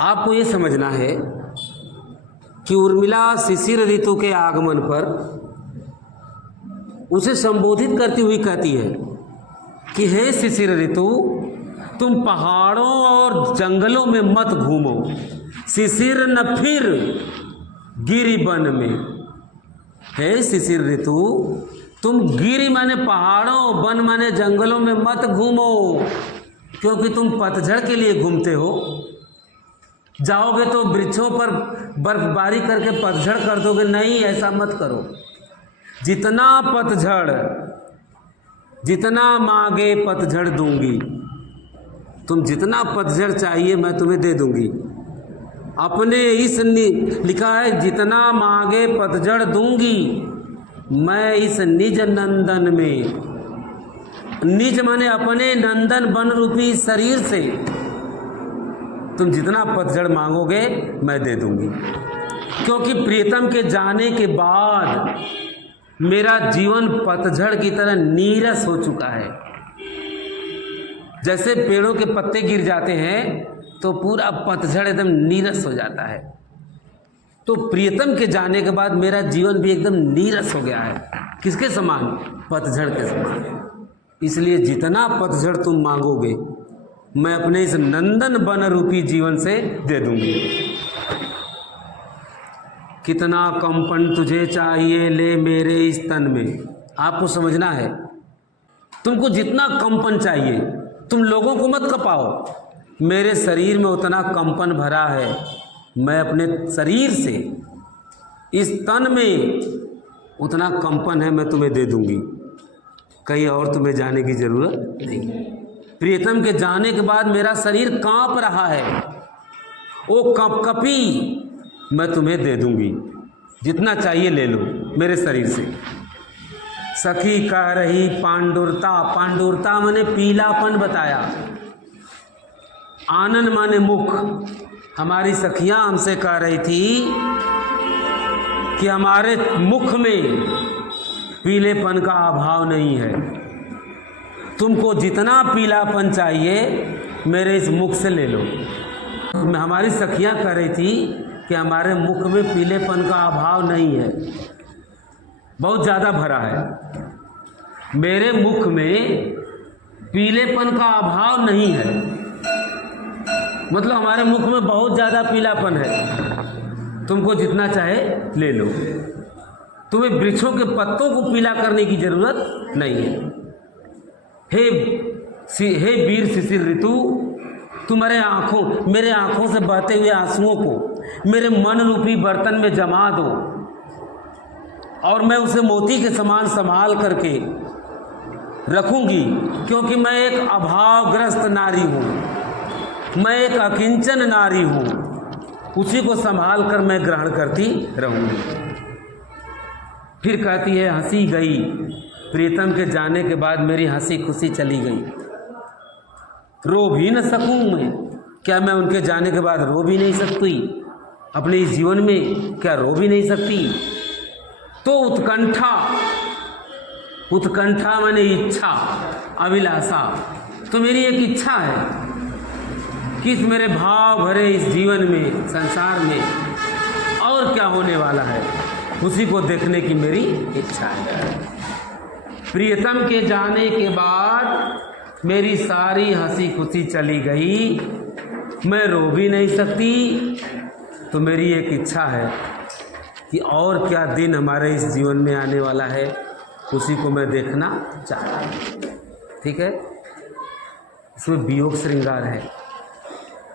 आपको ये समझना है कि उर्मिला शिशिर ऋतु के आगमन पर उसे संबोधित करती हुई कहती है कि हे शिशिर ऋतु, तुम पहाड़ों और जंगलों में मत घूमो, शिशिर न फिर गिरि वन में। हे शिशिर ऋतु, तुम गिरि माने पहाड़ों, वन माने जंगलों में मत घूमो, क्योंकि तुम पतझड़ के लिए घूमते हो। जाओगे तो वृक्षों पर बर्फबारी करके पतझड़ कर दोगे, नहीं, ऐसा मत करो। जितना पतझड़, जितना मांगे पतझड़ दूंगी। तुम जितना पतझड़ चाहिए मैं तुम्हें दे दूंगी। अपने इस लिखा है जितना मांगे पतझड़ दूंगी मैं इस निज नंदन में। निज माने अपने नंदन वन रूपी शरीर से तुम जितना पतझड़ मांगोगे मैं दे दूंगी। क्योंकि प्रियतम के जाने के बाद मेरा जीवन पतझड़ की तरह नीरस हो चुका है। जैसे पेड़ों के पत्ते गिर जाते हैं तो पूरा पतझड़ एकदम नीरस हो जाता है, तो प्रियतम के जाने के बाद मेरा जीवन भी एकदम नीरस हो गया है। किसके समान? पतझड़ के समान। इसलिए जितना पतझड़ तुम मांगोगे मैं अपने इस नंदन वन रूपी जीवन से दे दूंगी। कितना कंपन तुझे चाहिए ले मेरे इस तन में। आपको समझना है, तुमको जितना कंपन चाहिए, तुम लोगों को मत कपाओ, मेरे शरीर में उतना कंपन भरा है। मैं अपने शरीर से इस तन में उतना कंपन है, मैं तुम्हें दे दूंगी। कहीं और तुम्हें जाने की जरूरत नहीं। प्रियतम के जाने के बाद मेरा शरीर कांप रहा है, वो कपकपी मैं तुम्हें दे दूंगी। जितना चाहिए ले लो मेरे शरीर से। सखी कह रही पांडुरता, पांडुरता माने पीलापन बताया, आनंद माने मुख। हमारी सखियां हमसे कह रही थी कि हमारे मुख में पीलेपन का अभाव नहीं है। तुमको जितना पीलापन चाहिए मेरे इस मुख से ले लो। हमारी सखियां कह रही थी कि हमारे मुख में पीलेपन का अभाव नहीं है, बहुत ज़्यादा भरा है। मेरे मुख में पीलेपन का अभाव नहीं है, मतलब हमारे मुख में बहुत ज़्यादा पीलापन है। तुमको जितना चाहे ले लो, तुम्हें वृक्षों के पत्तों को पीला करने की जरूरत नहीं है। हे वीर शिशिर ऋतु, तुम्हारे आँखों, मेरे आँखों से बहते हुए आंसुओं को मेरे मन रूपी बर्तन में जमा दो और मैं उसे मोती के समान संभाल करके रखूंगी। क्योंकि मैं एक अभावग्रस्त नारी हूँ, मैं एक अकिंचन नारी हूँ, उसी को संभाल कर मैं ग्रहण करती रहूँगी। फिर कहती है हंसी गई, प्रियतम के जाने के बाद मेरी हंसी खुशी चली गई। रो भी न सकूं मैं, क्या मैं उनके जाने के बाद रो भी नहीं सकती? अपने इस जीवन में क्या रो भी नहीं सकती? तो उत्कंठा, उत्कंठा माने इच्छा, अभिलाषा। तो मेरी एक इच्छा है कि इस मेरे भाव भरे इस जीवन में, संसार में और क्या होने वाला है, उसी को देखने की मेरी इच्छा है। प्रियतम के जाने के बाद मेरी सारी हंसी खुशी चली गई, मैं रो भी नहीं सकती। तो मेरी एक इच्छा है कि और क्या दिन हमारे इस जीवन में आने वाला है, उसी को मैं देखना चाहता हूँ। ठीक है, इसमें वियोग श्रृंगार है।